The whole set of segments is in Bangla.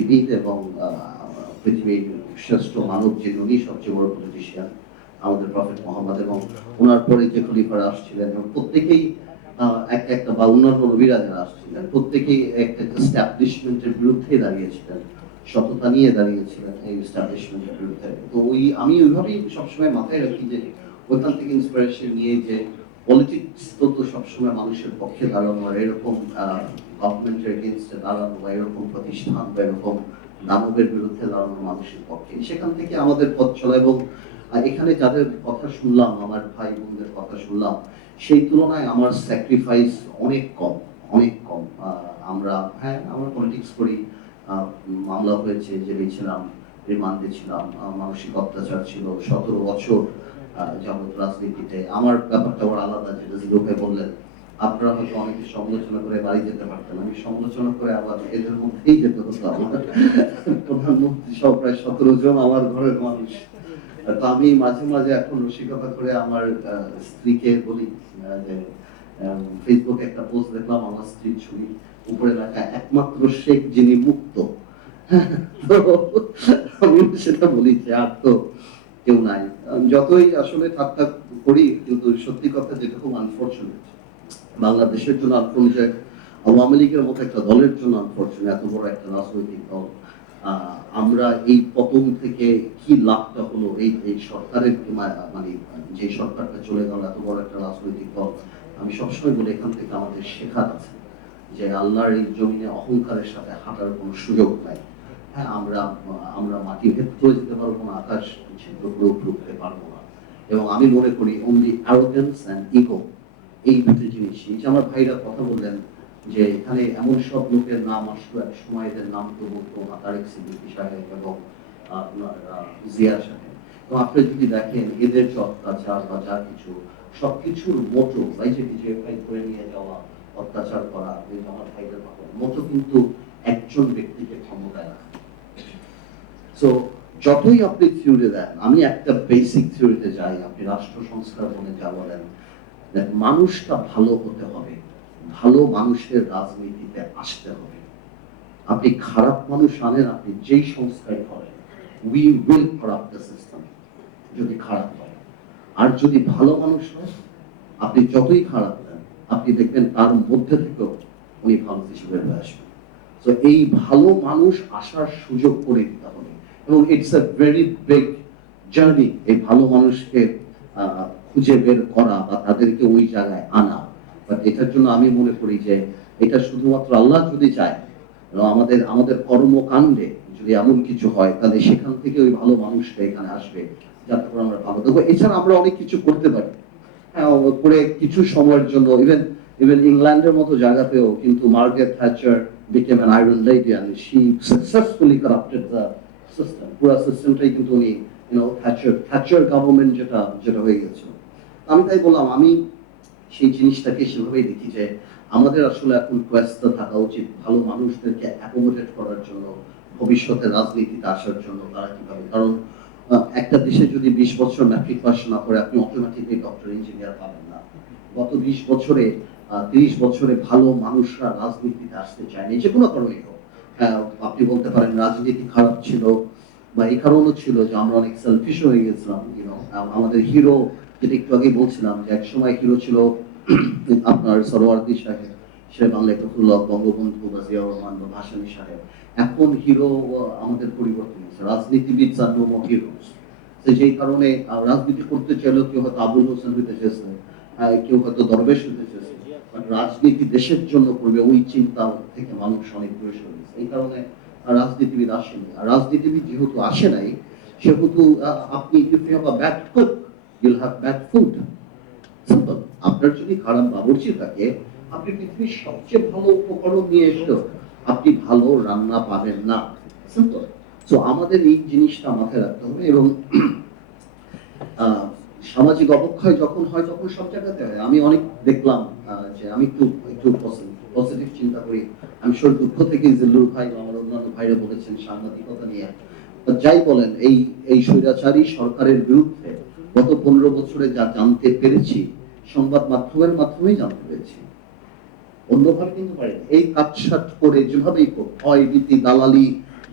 রাজনীতিবিদ এবং পৃথিবীর শ্রেষ্ঠ মানব যিনি উনি সবচেয়ে বড় পলিটিশিয়ান আমাদের প্রফেট মোহাম্মদ এবং ওনার পরে যে খলিফারা আসছিলেন এবং প্রত্যেকেই আহ, একটা বা অন্যান্য নবীরা যারা আসছিলেন প্রত্যেকেই একটা একটা স্ট্যাবলিশমেন্টের বিরুদ্ধে দাঁড়িয়েছিলেন সততা নিয়ে দাঁড়িয়েছিলেন এই স্ট্যাবলিশমেন্টের বিরুদ্ধে। তো ওই আমি ওইভাবেই সবসময় মাথায় রাখি যে ওইখান থেকে ইন্সপিরেশন নিয়ে যে পলিটিক্স তো সবসময় মানুষের পক্ষে দাঁড়ানো এরকম গভর্নমেন্টের এগেনস্টে দাঁড়ানো বা এরকম প্রতিষ্ঠান বা এরকম দানবের বিরুদ্ধে দাঁড়ানো মানুষের পক্ষে। সেখান থেকে আমাদের পথ চলা এবং এখানে যাদের কথা শুনলাম, আমার ভাই বোনদের কথা শুনলাম, সেই তুলনায় আমার স্যাক্রিফাইস অনেক কম অনেক কম। আমরা হ্যাঁ আমরা পলিটিক্স করি মামলা হয়েছে, জেলে ছিলাম, রিমান্ডে ছিলাম মানসিক অত্যাচার ছিল, সতেরো বছর যাবত রাজনীতিতে, আমার ব্যাপারটা বড় আলাদা, যেটা জিরোকে বললেন, আপনারা হয়তো অনেকে সমালোচনা করে বাড়ি যেতে পারতেন। আমি সমালোচনা করে আবার এদের মধ্যেই যেতে হতো আমার প্রধানমন্ত্রী প্রায় সতেরো জন আমার ঘরের মানুষ। তো আমি মাঝে মাঝে এখন রসিকতা করে আমার স্ত্রীকে বলি যে ফেসবুকে একটা পোস্ট দেখলাম, আমার স্ত্রীর ছবি। উপরে লেখা, একমাত্র শেখ যিনি মুক্ত। আমি সেটা বলি যে, আর তো কেউ নাই। যতই আসলে ঠাট্টা করি, কিন্তু সত্যি কথা যেটা খুব আনফর্চুনেট বাংলাদেশের জন্য আনফর্চুনেট আওয়ামী লীগের মতো একটা দলের জন্য আনফর্চুনেট এত বড় একটা রাজনৈতিক দল। আমরা এই পতন থেকে কি লাভটা হলো, এই এই সরকারের মানে যে সরকারটা চলে গেল, এত বড় একটা রাজনৈতিক দল, আমি সবসময় বলি এখান থেকে আমাদের শেখার আছে যে আল্লাহর এই জমিনে অহংকারের সাথে হাঁটার কোনো সুযোগ নাই। হ্যাঁ আমরা আমরা মাটি ভেদ করে যেতে পারব না, আকাশ ছিদ্র করে উঠতে পারব না। এবং আমি মনে করি অনলি অ্যারোগেন্স অ্যান্ড ইগো এই দুটি জিনিস এই যে আমার ভাইরা কথা বললেন যে এখানে এমন সব লোকের নাম আসলো, এক সময় এদের নাম তো বলতো তারেক সিদ্দিকী সাহেব এবং আপনার জিয়া সাহেব। তো আপনি যদি দেখেন এদের যে অত্যাচার বা যা কিছু, সবকিছুর মোটো এই যে ডিজিএফআই করে নিয়ে যাওয়া, অত্যাচার করা আমার ভাইদের মোটো কিন্তু একজন ব্যক্তিকে ক্ষমতায় রাখা। সো যতই আপনি থিওরি দেন, আমি একটা বেসিক থিওরিতে যাই, আপনি রাষ্ট্র সংস্কার বলে যা বলেন মানুষটা ভালো হতে হবে, ভালো মানুষের রাজনীতিতে আসতে হবে। আপনি খারাপ মানুষ আনেন, আপনি যেই সংস্কারই করেন উই উইল দ্য সিস্টেম যদি খারাপ হয়। আর যদি ভালো মানুষ হয়, আপনি যতই খারাপ দেন, আপনি দেখবেন তার মধ্যে থেকেও উনি ভালো কিছু বের হয়ে আসবেন। তো এই ভালো মানুষ আসার সুযোগ করে দিতে হবে। এবং it's a very big journey এই ভালো মানুষকে খুঁজে বের করা বা তাদেরকে ওই জায়গায় আনা। বাট এটার জন্য আমি মনে করি যে এটা শুধুমাত্র আল্লাহ যদি চায়, এবং আমাদের আমাদের কর্মকাণ্ডে যদি এমন কিছু হয়, তাহলে সেখান থেকে ওই ভালো মানুষটা এখানে আসবে, যাতে করে আমরা ভালো দেখব এছাড়া আমরা অনেক কিছু করতে পারি। হ্যাঁ করে কিছু সময়ের জন্য ইভেন ইভেন ইংল্যান্ডের মতো জায়গাতেও কিন্তু Margaret Thatcher became an iron lady and she successfully corrupted the system পুরো সিস্টেমটাই কিন্তু উনি থ্যাচার থ্যাচার গভর্নমেন্ট যেটা যেটা হয়ে আমি তাই বললাম, আমি সেই জিনিসটাকে সেভাবেই দেখি যে আমাদের আসলে এখন ব্যস্ত থাকা উচিত, ভালো মানুষদেরকে অ্যাকোমোডেট করার জন্য, ভবিষ্যতে রাজনীতিতে আসার জন্য তারা কীভাবে। কারণ একটা দেশে যদি বিশ বছর ম্যাট্রিক পাস না করে, আপনি অটোমেটিকলি ডক্টর ইঞ্জিনিয়ার পাবেন না। গত বিশ বছরে তিরিশ বছরে ভালো মানুষরা রাজনীতিতে আসতে চায়নি, যে কোনো কারণে হোক। আপনি বলতে পারেন রাজনীতি খারাপ ছিল বা এই কারণও ছিল যে আমরা অনেক সেলফিশ হয়ে গেছিলাম ইউনো আমাদের হিরো যেটা একটু আগে বলছিলাম যে এক সময় হিরো ছিল আপনার সরোয়ার্দি সাহেব, সে বাংলা ফখরুল্লাহ বঙ্গবন্ধু বা জিয়াউর রহমান বা ভাসানী সাহেব। এখন হিরো আমাদের পরিবর্তন হয়েছে, রাজনীতিবিদ আর নো হিরোস তো যেই কারণে রাজনীতি করতে চাইলেও কেউ হয়তো আবুল হোসেন হইতে চেয়েছে কেউ হয়তো দরবেশ হইতে রাজনীতি দেশের জন্য করবে, ওই চিন্তা থেকে মানুষ অনেক দূরে সরে গেছে। এই কারণে রাজনীতিবিদ আসেনি। আর রাজনীতিবিদ যেহেতু আসে নাই, সেহেতু আপনি আপনার যদি খারাপ বাবুর্চি থাকে, আপনি পৃথিবীর সবচেয়ে ভালো উপকরণ নিয়ে এসেও আপনি ভালো রান্না পাবেন না। সো আমাদের এই জিনিসটা মাথায় রাখতে হবে এবং সামাজিক অবক্ষয় যখন হয়, তখন সব জায়গাতে হয়। আমি অনেক দেখলাম যে আমি একটু একটু পজিটিভ চিন্তা করি। আমি সর দুঃখ থেকে জিল্লুর ভাই আমার অন্যান্য ভাইরা বলেছেন সাংবাদিকতা নিয়ে। যাই বলেন, এই এই স্বৈরাচারী সরকারের বিরুদ্ধে গত পনেরো বছরে যা জানতে পেরেছি, সংবাদ মাধ্যমের মাধ্যমেই জানতে পেরেছি। অন্যভাবে কিন্তু পারি এই কাটসাট করে যেভাবেই হোক, ভয়, ভীতি, দালালি,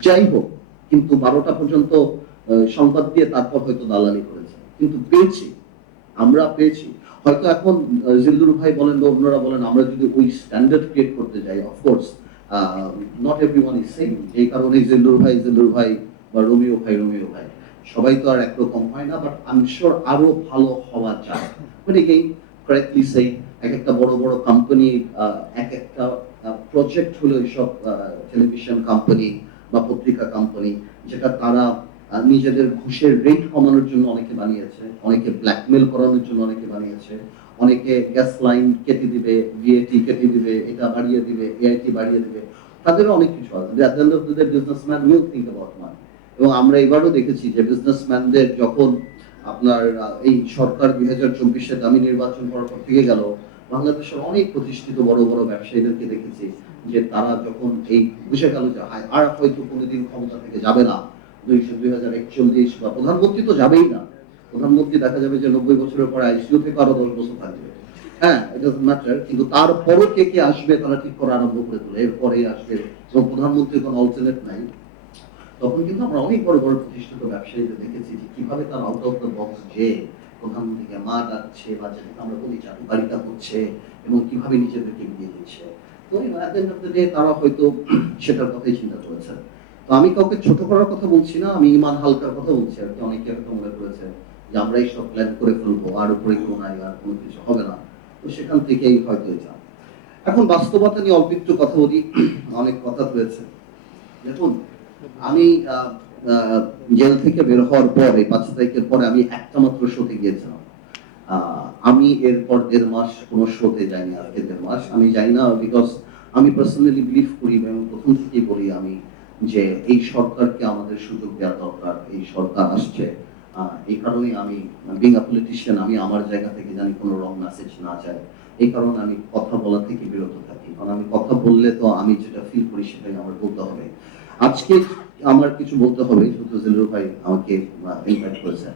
যাই হোক, কিন্তু বারোটা পর্যন্ত সংবাদ দিয়ে তারপর হয়তো দালালি করেছে। কিন্তু পেয়েছি। আমরা পেয়েছি। হয়তো এখন জিল্লুর ভাই বলেন বা অন্যরা বলেন, আমরা যদি ওই স্ট্যান্ডার্ড ক্রিয়েট করতে যাই of course not everyone is same এই কারণে জিল্লুর ভাই জিল্লুর ভাই বা রোমিও ভাই রোমিও ভাই। সবাই তো আর একরকম হয় না বাট আমি শিওর আরও ভালো হওয়া যায়। মানে এই কারেক্টলি সেই এক একটা বড় বড় কোম্পানি এক একটা প্রজেক্ট হলো এইসব টেলিভিশন কোম্পানি বা পত্রিকা কোম্পানি যেটা তারা নিজেদের ঘুষের রেট কমানোর জন্য অনেকে বানিয়েছে, অনেকে ব্ল্যাকমেল করানোর জন্য অনেকে বানিয়েছে, অনেকে গ্যাস লাইন কেটে দিবে বিএটি কেটে দিবে, এটা বাড়িয়ে দিবে এআইটি বাড়িয়ে দিবে, তাদেরও অনেক কিছু আছে। Businessman will think about money এবং আমরা এবারও দেখেছি যে বিজনেসম্যানদের যখন আপনার এই সরকার দুই হাজার চব্বিশে দামি নির্বাচন করার পর থেকে গেল, বাংলাদেশের অনেক প্রতিষ্ঠিত বড় বড় ব্যবসায়ীদেরকে দেখেছি যে তারা যখন এই বুঝে গেল যে আর হয়তো কোনোদিন ক্ষমতা থেকে যাবে না। দুই হাজার বা প্রধানমন্ত্রী তো যাবেই না। প্রধানমন্ত্রী দেখা যাবে যে নব্বই বছরের পরে থেকে আরও দশ বছর থাকবে। হ্যাঁ এটা ম্যাটার কিন্তু কে কে আসবে তারা ঠিক করা আরম্ভ করে তোলে আসবে। প্রধানমন্ত্রীর কোনো নাই। তখন কিন্তু আমরা অনেক বড় বড় প্রতিষ্ঠিত ব্যবসায়ীদের দেখেছি যে কীভাবে তারা আউট অফ দ্য বক্স যে প্রধানমন্ত্রীকে মা ডাকছে বা যেটাকে আমরা বলি এবং কীভাবে নিজেদেরকে এগিয়ে দিচ্ছে তো তারা হয়তো সেটার কথাই চিন্তা করেছে আমি কাউকে ছোট করার কথা বলছি না, আমি ইমান হালকার কথা বলছি আর কি। অনেকে হয়তো মনে করেছে যে আমরা এইসব প্ল্যান করে ফেলব, আর উপরে কেউ নাই, আর কোনো কিছু হবে না। তো সেখান থেকেই হয়তো এটা এখন বাস্তবতা নিয়ে অল্প একটু কথা বলি। অনেক কথা রয়েছে দেখুন, আমি জেল থেকে বের হওয়ার পর, এই পাঁচ তারিখের পরে আমি একটা মাত্র শোতে গিয়েছিলাম। আমি এরপর দেড় মাস কোনো শোতে যাইনি, আজকে দেড় মাস। আমি যাই না বিকজ আমি পার্সোনালি বিলিভ করি এবং প্রথম থেকেই বলি আমি যে এই সরকারকে আমাদের সুযোগ দেওয়া দরকার, এই সরকার আসছে। এই কারণে আমি বিং আ পলিটিশিয়ান আমি আমার জায়গা থেকে জানি কোনো রং মেসেজ না যায়। এই কারণে আমি কথা বলা থেকে বিরত থাকি। কারণ আমি কথা বললে তো আমি যেটা ফিল করি সেটাই আমার বলতে হবে। আজকে আমার কিছু বলতে হবে, শুধু জিলুর ভাই আমাকে ইনভাইট করেছে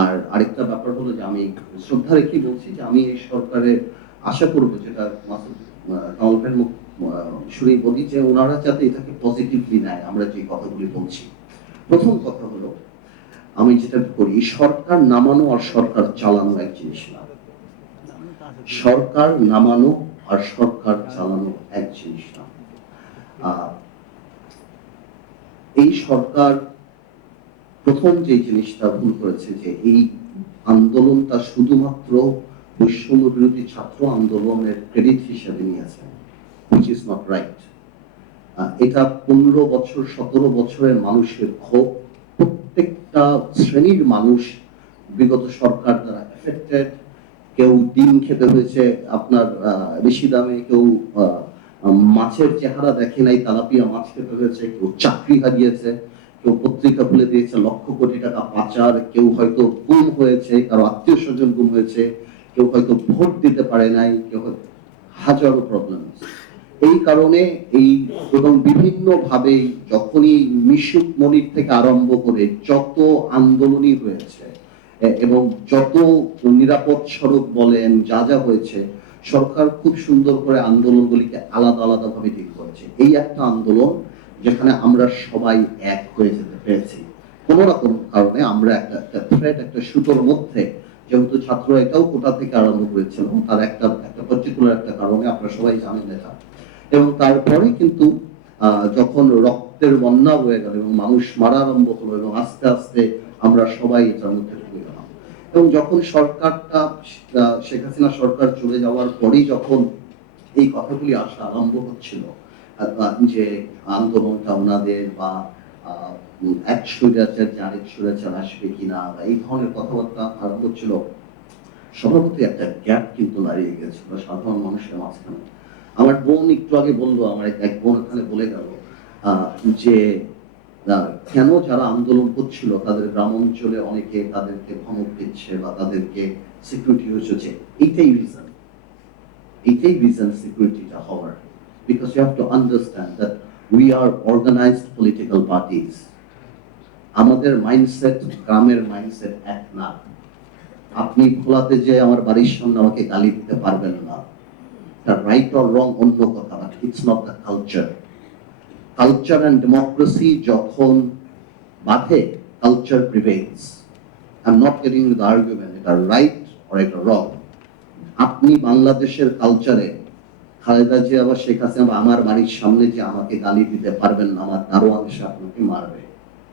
আর আরেকটা ব্যাপার হলো যে আমি শ্রদ্ধা রেখে বলছি যে আমি এই সরকারের আশা করব যেটা মাসুদ কামাল মুখ শুনে বলি যে ওনারা যাতে এটাকে পজিটিভলি নেয় আমরা যে কথাগুলি বলছি। প্রথম কথা হলো, আমি যেটা করি, সরকার নামানো আর সরকার চালানো এক জিনিস না। সরকার নামানো আর সরকার চালানো এক জিনিস না। এই সরকার প্রথম যে জিনিসটা ভুল করেছে যে এই আন্দোলনটা শুধুমাত্র বৈষম্য বিরোধী ছাত্র আন্দোলনের ক্রেডিট হিসেবে নিয়েছে। ইজ নট রাইট এটা পনেরো বছর, সতেরো বছরের মানুষের ক্ষোভ। প্রত্যেকটা শ্রেণির মানুষ বিগত সরকার দ্বারা এফেক্টেড কেউ ডিম খেতে হয়েছে, আপনার বেশি দামে। কেউ মাছের চেহারা দেখে নাই, তালাপিয়া মাছ খেতে হয়েছে। কেউ চাকরি হারিয়েছে, কেউ পত্রিকা খুলে দিয়েছে, লক্ষ কোটি টাকা পাচার। কেউ হয়তো গুম হয়েছে, কারও আত্মীয় স্বজন গুম হয়েছে। কেউ হয়তো ভোট দিতে পারে নাই, কেউ হয়তো হাজারো প্রবলেম এই কারণে এই এবং বিভিন্ন ভাবে যখনই মিশুক মনির থেকে আরম্ভ করে যত আন্দোলনই হয়েছে এবং যত নিরাপদ সড়ক বলেন, যা যা হয়েছে, সরকার খুব সুন্দর করে আন্দোলনগুলিকে আলাদা আলাদা ভাবে ঠিক করেছে। এই একটা আন্দোলন যেখানে আমরা সবাই এক হয়ে যেতে পেরেছি। কোন রকম কারণে আমরা একটা একটা থ্রেড একটা সুতোর মধ্যে, যেহেতু ছাত্র এটাও কোটা থেকে আরম্ভ করেছিল, তার একটা একটা পার্টিকুলার একটা কারণে আপনারা সবাই জানেন এটা। এবং তারপরে কিন্তু যখন রক্তের বন্যা হয়ে গেল এবং মানুষ মারা আরম্ভ হলো এবং আস্তে আস্তে আমরা সবাই এটার মধ্যে ঢুকে গেলাম। এবং যখন সরকারটা শেখ হাসিনা সরকার চলে যাওয়ার পরেই যখন এই কথাগুলি আসা আরম্ভ হচ্ছিল যে আন্দোলনটা ওনাদের বা এক স্বৈরাচার, যে আরেক স্বৈরাচার আসবে কিনা বা এই ধরনের কথাবার্তা আরম্ভ হচ্ছিল, স্বভাবতই একটা গ্যাপ কিন্তু দাঁড়িয়ে গেছিল সাধারণ মানুষের মাঝখানে। আমার বোন একটু আগে বলল, আমার এক- বোন ওখানে বলে গেল যে কেন যারা আন্দোলন করছিল, তাদের গ্রাম অঞ্চলে অনেকে তাদেরকে ধমক দিচ্ছে বা তাদেরকে সিকিউরিটি হচ্ছে এইটাই রিজন এইটাই রিজন সিকিউরিটিটা হওয়ার। Because you have to understand that we are organized political parties আমাদের মাইন্ডসেট গ্রামের মাইন্ডসেট এক না। আপনি ভোলাতে যে আমার বাড়ির সামনে আমাকে গালি দিতে পারবেন না। তার রাইট অর রং অন্য কথা but it's not the culture culture and democracy যখন বাধে culture prevails I am not getting with argument এটা রাইট অর এটা রং আপনি বাংলাদেশের কালচারে খালেদা জিয়া বা শেখ হাসিনা বা আমার বাড়ির সামনে যে আমাকে গালি দিতে পারবেন না, আমার দারোয়ান এসে আপনাকে মারবে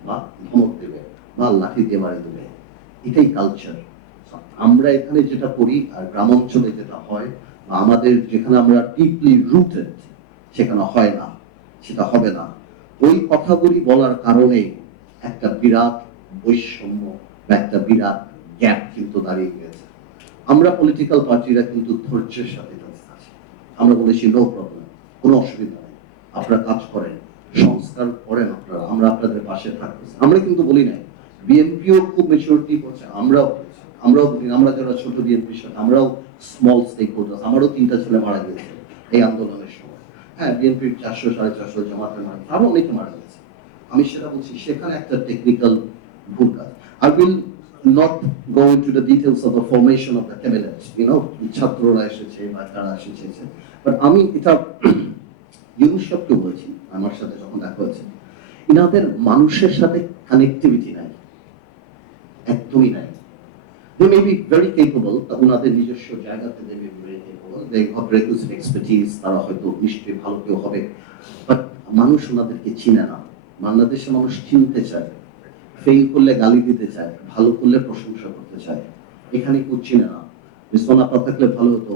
বা ধমক দেবে বা লাঠি দিয়ে মারি দেবে। এটাই কালচার আমরা এখানে যেটা করি আর গ্রাম অঞ্চলে যেটা হয় আমাদের যেখানে আমরা ডিপলি রুটেড সেখানে হয় না, সেটা হবে না। ওই কথাগুলি বলার কারণে একটা বিরাট বৈষম্য বা একটা বিরাট গ্যাপ কিন্তু দাঁড়িয়ে গেছে আমরা পলিটিক্যাল পার্টিরা কিন্তু ধৈর্যের সাথে আমরা বলেছি নো প্রবলেম কোনো অসুবিধা নেই। আপনারা কাজ করেন, সংস্কার করেন আপনারা, আমরা আপনাদের পাশে থাকতেছি আমরা কিন্তু বলি নাই বিএনপিও খুব মেচুরিটি করছে, আমরাও আমরাও আমরা যারা ছোট বিএনপির সাথে, আমরাও স্মল স্টেক হোল্ডার্স আমারও তিনটা ছেলে মারা গিয়েছে এই আন্দোলনের সময়। হ্যাঁ বিএনপির চারশো সাড়ে চারশো জামাতের মারা আরও অনেকে মারা গেছে আমি সেটা বলছি সেখানে একটা টেকনিক্যাল ভুল কাজ। I will not go into the details of the formation of the cabinet, you know, ছাত্ররা এসেছে বা কারা এসেছে বাট আমি এটা ইউনুসকে বলছি আমার সাথে যখন দেখা হয়েছে ইনাদের মানুষের সাথে কানেক্টিভিটি নাই একদমই নাই। They may be very capable ওনাদের নিজস্ব জায়গাতে they may be very capable. They have requisite expertise, তারা হয়তো নিশ্চয়ই ভালো কেউ হবে। বাট মানুষ ওনাদেরকে চিনে না। বাংলাদেশের মানুষ চিনতে চায় ফেল করলে গালি দিতে চায়, ভালো করলে প্রশংসা করতে চায়। এখানে কেউ চিনে না। রিসমান আপা থাকলে ভালো হতো।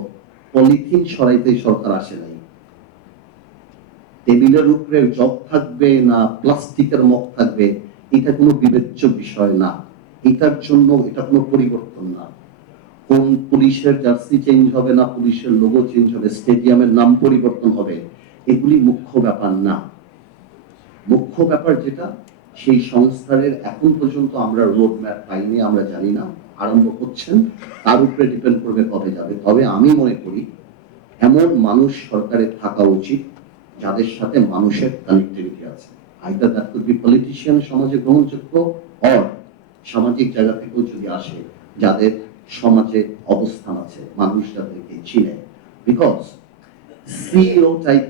পলিথিন সরাইতে সরকার আসে নাই। টেবিলের উপরে জব থাকবে না, প্লাস্টিকের মগ থাকবে, এটা কোনো বিবেচ্য বিষয় না। এটার জন্য এটা কোনো পরিবর্তন না। কোন পুলিশের জার্সি চেঞ্জ হবে না, পুলিশের লোগো চেঞ্জ হবে, স্টেডিয়ামের নাম পরিবর্তন হবে, এগুলি মুখ্য ব্যাপার না। মুখ্য ব্যাপার যেটা, সেই সংস্কারের এখন পর্যন্ত আমরা রোড ম্যাপ পাইনি, আমরা জানি না, আরম্ভ করছেন, তার উপরে ডিপেন্ড করবে কবে যাবে। তবে আমি মনে করি, এমন মানুষ সরকারের থাকা উচিত, যাদের সাথে মানুষের কানেক্টিভিটি আছে। Either that could be politician সমাজে গ্রহণযোগ্য অর সামাজিক জায়গা থেকেও যদি আসে, যাদের সমাজে অবস্থান আছে, মানুষ যাদেরকে চিনে বিকজ সিইও টাইপ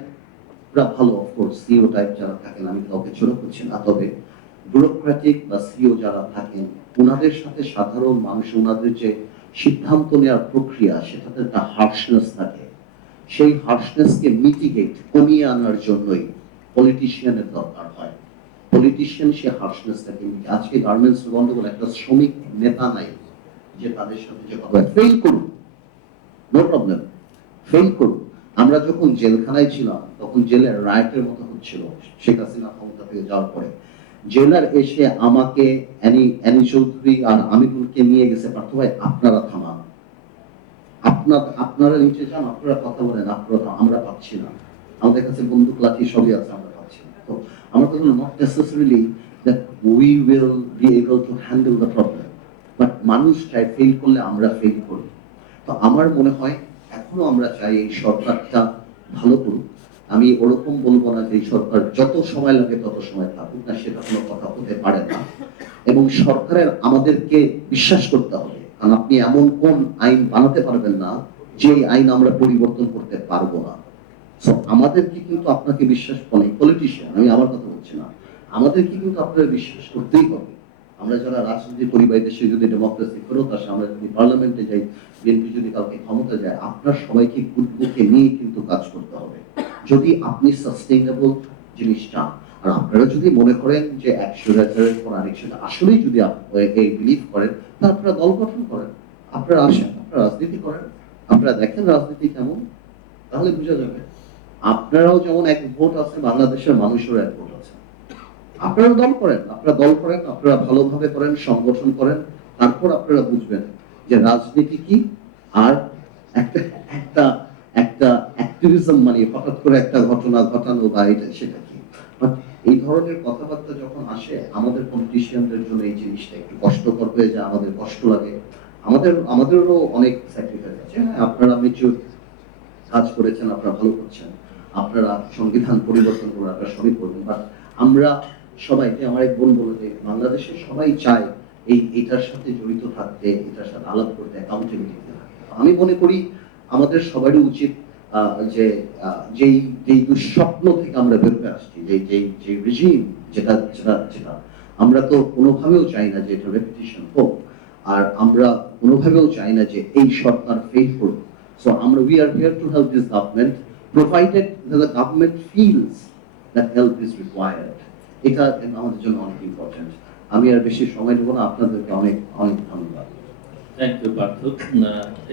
ভালো অফকোর্স সিইও টাইপ যারা থাকেন, আমি কাউকে ছোট করছি না, তবে ব্যুরোক্রেটিক বা সিও যারা থাকেন ওনাদের সাথে সাধারণ মানুষ ওনাদের যে সিদ্ধান্ত নেওয়ার প্রক্রিয়া, সেটাতে একটা হার্শনেস থাকে। সেই হার্শনেসকে মিটিগেট কমিয়ে আনার জন্যই পলিটিশিয়ানের দরকার হয়। পলিটিশিয়ান সে হার্শনেসটাকে মিটিয়ে আজকে গার্মেন্টস গন্ডগোল একটা শ্রমিক নেতা নাই, যে তাদের সাথে যে কথা ফেল করুন। নো প্রবলেম ফেল করুন। আমরা যখন জেলখানায় ছিলাম, তখন জেলের রায়টের মতো হচ্ছিল শেখ হাসিনা ক্ষমতা থেকে যাওয়ার পরে। জেলার এসে আমাকে, অ্যানি অ্যানি চৌধুরী আর আমিরুলকে নিয়ে গেছে। পার্থ ভাই, আপনারা থামান। আপনার, আপনারা নিচে যান, আপনারা কথা বলেন, আপনারা। আমরা পাচ্ছি না। আমাদের কাছে বন্দুক, লাঠি সবই আছে, আমরা পাচ্ছি না। তো আমার কথা not necessarily that we will be able to handle the problem but মানুষ চাই ফেল করলে আমরা ফেল করি। তো আমার মনে হয় এখনও আমরা চাই এই সরকারটা ভালো করুক। আমি ওরকম বলব না যে সরকার যত সময় লাগে তত সময় থাকুক, না, সেটা কোনো কথা হতে পারে না। এবং সরকারের আমাদেরকে বিশ্বাস করতে হবে, কারণ আপনি এমন কোন আইন বানাতে পারবেন না যে আইন আমরা পরিবর্তন করতে পারব না। So, আমাদেরকে কিন্তু আপনাকে বিশ্বাস করে পলিটিশিয়ান আমি আমার কথা বলছি না। আমাদেরকে কিন্তু আপনারা বিশ্বাস করতেই হবে। আমরা যারা রাজনীতি করি বা দেশে যদি ডেমোক্রেসি ফেরত আসে আমরা যদি পার্লামেন্টে যাই বিএনপি যদি কালকে ক্ষমতা যায় আপনার সবাইকে গুটবুকে নিয়ে কিন্তু কাজ করতে হবে। যদি আপনি সাস্টেইনেবল জিনিস চান আর আপনারা যদি মনে করেন যে একশো হাজারের পর আরেকশো আসলেই যদি এই বিলিভ করেন তা আপনারা দল গঠন করেন। আপনারা আসেন আপনারা রাজনীতি করেন। আপনারা দেখেন রাজনীতি কেমন তাহলে বোঝা যাবে আপনারাও যেমন এক ভোট আছে, বাংলাদেশের মানুষেরও এক ভোট আছে। আপনারা দল করেন, আপনারা দল করেন, আপনারা ভালোভাবে করেন, সংগঠন করেন, তারপর আপনারা বুঝবেন যে রাজনীতি কি। আর একটা একটা একটা অ্যাক্টিভিজম মানে হঠাৎ করে একটা ঘটনা ঘটানো বা এটা, সেটা কি? এই ধরনের কথাবার্তা যখন আসে, আমাদের পলিটিশিয়ানদের জন্য এই জিনিসটা একটু কষ্টকর হয়ে যায়, আমাদের কষ্ট লাগে। আমাদের, আমাদেরও অনেক স্যাক্রিফাইস আছে। হ্যাঁ আপনারা মেচুর কাজ করেছেন, আপনারা ভালো করছেন। আপনারা সংবিধান পরিবর্তন করে আপনারা সবই করবেন। বাট আমরা সবাই আমার এক বোন বলে যে বাংলাদেশের সবাই চায় এই, এটার সাথে জড়িত থাকতে, এটার সাথে আলাপ করতে অ্যাকাউন্টেবিলিটি থাকতে। আমি মনে করি আমাদের সবারই উচিত যে যেই যেই দুঃস্বপ্ন থেকে আমরা বেরোতে আসছি, যে, যেই যে রিজিম যেটা যেটা যেটা, আমরা তো কোনোভাবেও চাই না যে এটা রেপিটেশন হোক, আর আমরা কোনোভাবেও চাই না যে এই সরকার ফেইলফুল সো আমরা we are here to help this government provided the government feels that help is required. এটা আমাদের জন্য অনেক ইম্পর্টেন্ট আমি আর বেশি সময় নেব না, আপনাদেরকে অনেক অনেক ধন্যবাদ। Thank you Partha